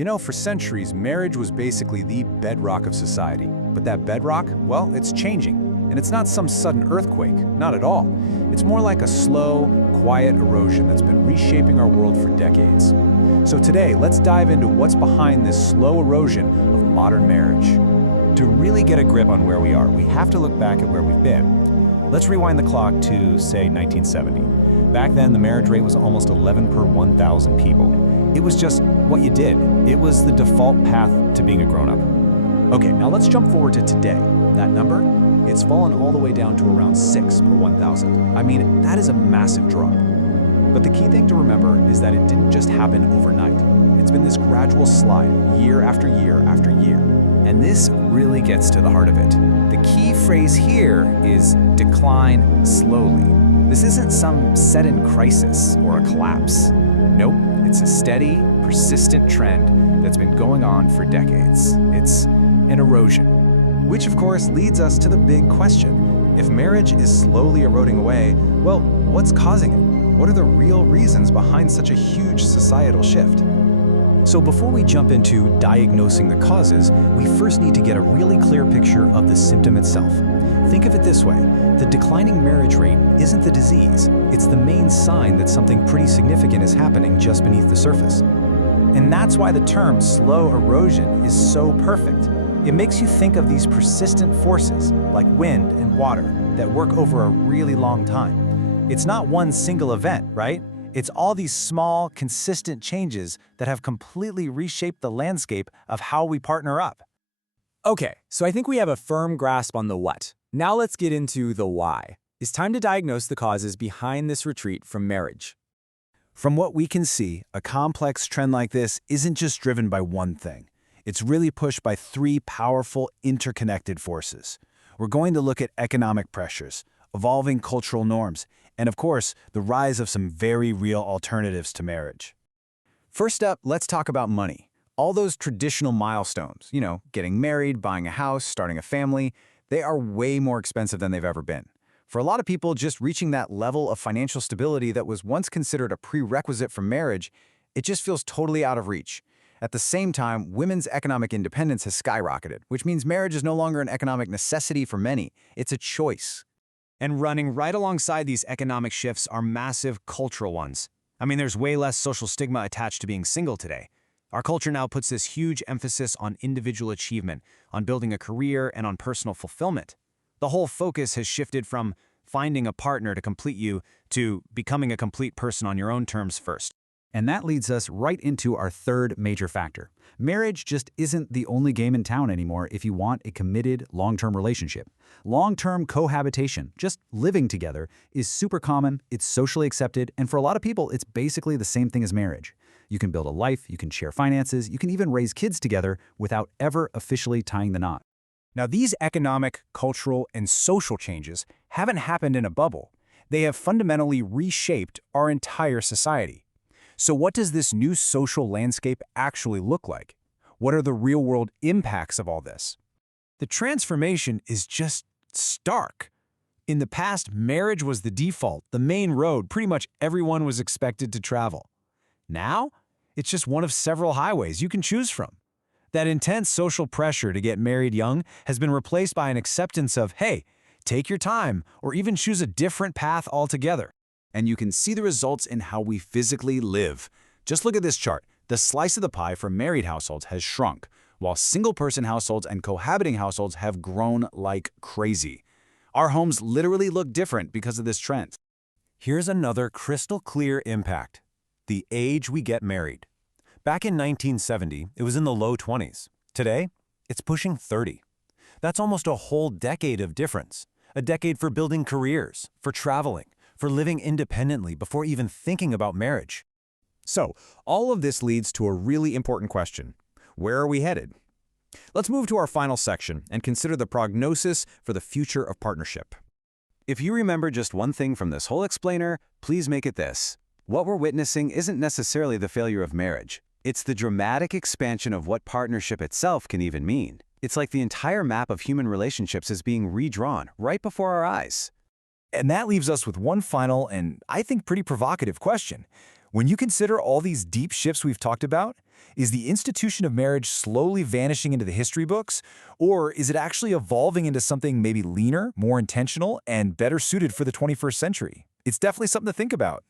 You know, for centuries, marriage was basically the bedrock of society. But that bedrock, well, it's changing. And it's not some sudden earthquake, not at all. It's more like a slow, quiet erosion that's been reshaping our world for decades. So today, let's dive into what's behind this slow erosion of modern marriage. To really get a grip on where we are, we have to look back at where we've been. Let's rewind the clock to, say, 1970. Back then, the marriage rate was almost 11 per 1,000 people. It was just what you did. It was the default path to being a grown-up. Okay, now let's jump forward to today. That number, it's fallen all the way down to around 6 per 1,000. I mean, that is a massive drop. But the key thing to remember is that it didn't just happen overnight. It's been this gradual slide, year after year after year. And this really gets to the heart of it. The key phrase here is decline slowly. This isn't some sudden crisis or a collapse. Nope, it's a steady, persistent trend that's been going on for decades. It's an erosion. Which of course leads us to the big question. If marriage is slowly eroding away, well, what's causing it? What are the real reasons behind such a huge societal shift? So before we jump into diagnosing the causes, we first need to get a really clear picture of the symptom itself. Think of it this way, the declining marriage rate isn't the disease, it's the main sign that something pretty significant is happening just beneath the surface. And that's why the term slow erosion is so perfect. It makes you think of these persistent forces, like wind and water, that work over a really long time. It's not one single event, right? It's all these small, consistent changes that have completely reshaped the landscape of how we partner up. Okay, so I think we have a firm grasp on the what. Now let's get into the why. It's time to diagnose the causes behind this retreat from marriage. From what we can see, a complex trend like this isn't just driven by one thing. It's really pushed by three powerful, interconnected forces. We're going to look at economic pressures, evolving cultural norms, and of course, the rise of some very real alternatives to marriage. First up, let's talk about money. All those traditional milestones, getting married, buying a house, starting a family, they are way more expensive than they've ever been. For a lot of people, just reaching that level of financial stability that was once considered a prerequisite for marriage, it just feels totally out of reach. At the same time, women's economic independence has skyrocketed, which means marriage is no longer an economic necessity for many. It's a choice. And running right alongside these economic shifts are massive cultural ones. I mean, there's way less social stigma attached to being single today. Our culture now puts this huge emphasis on individual achievement, on building a career, and on personal fulfillment. The whole focus has shifted from finding a partner to complete you to becoming a complete person on your own terms first. And that leads us right into our third major factor. Marriage just isn't the only game in town anymore if you want a committed, long-term relationship. Long-term cohabitation, just living together, is super common, it's socially accepted, and for a lot of people, it's basically the same thing as marriage. You can build a life, you can share finances, you can even raise kids together without ever officially tying the knot. Now, these economic, cultural, and social changes haven't happened in a bubble. They have fundamentally reshaped our entire society. So what does this new social landscape actually look like? What are the real-world impacts of all this? The transformation is just stark. In the past, marriage was the default, the main road pretty much everyone was expected to travel. Now, it's just one of several highways you can choose from. That intense social pressure to get married young has been replaced by an acceptance of, hey, take your time, or even choose a different path altogether. And you can see the results in how we physically live. Just look at this chart. The slice of the pie for married households has shrunk, while single-person households and cohabiting households have grown like crazy. Our homes literally look different because of this trend. Here's another crystal clear impact: the age we get married. Back in 1970, it was in the low 20s. Today, it's pushing 30. That's almost a whole decade of difference. A decade for building careers, for traveling, for living independently before even thinking about marriage. So, all of this leads to a really important question. Where are we headed? Let's move to our final section and consider the prognosis for the future of partnership. If you remember just one thing from this whole explainer, please make it this. What we're witnessing isn't necessarily the failure of marriage. It's the dramatic expansion of what partnership itself can even mean. It's like the entire map of human relationships is being redrawn right before our eyes. And that leaves us with one final and, I think, pretty provocative question. When you consider all these deep shifts we've talked about, Is the institution of marriage slowly vanishing into the history books, or is it actually evolving into something maybe leaner, more intentional, and better suited for the 21st century? It's definitely something to think about.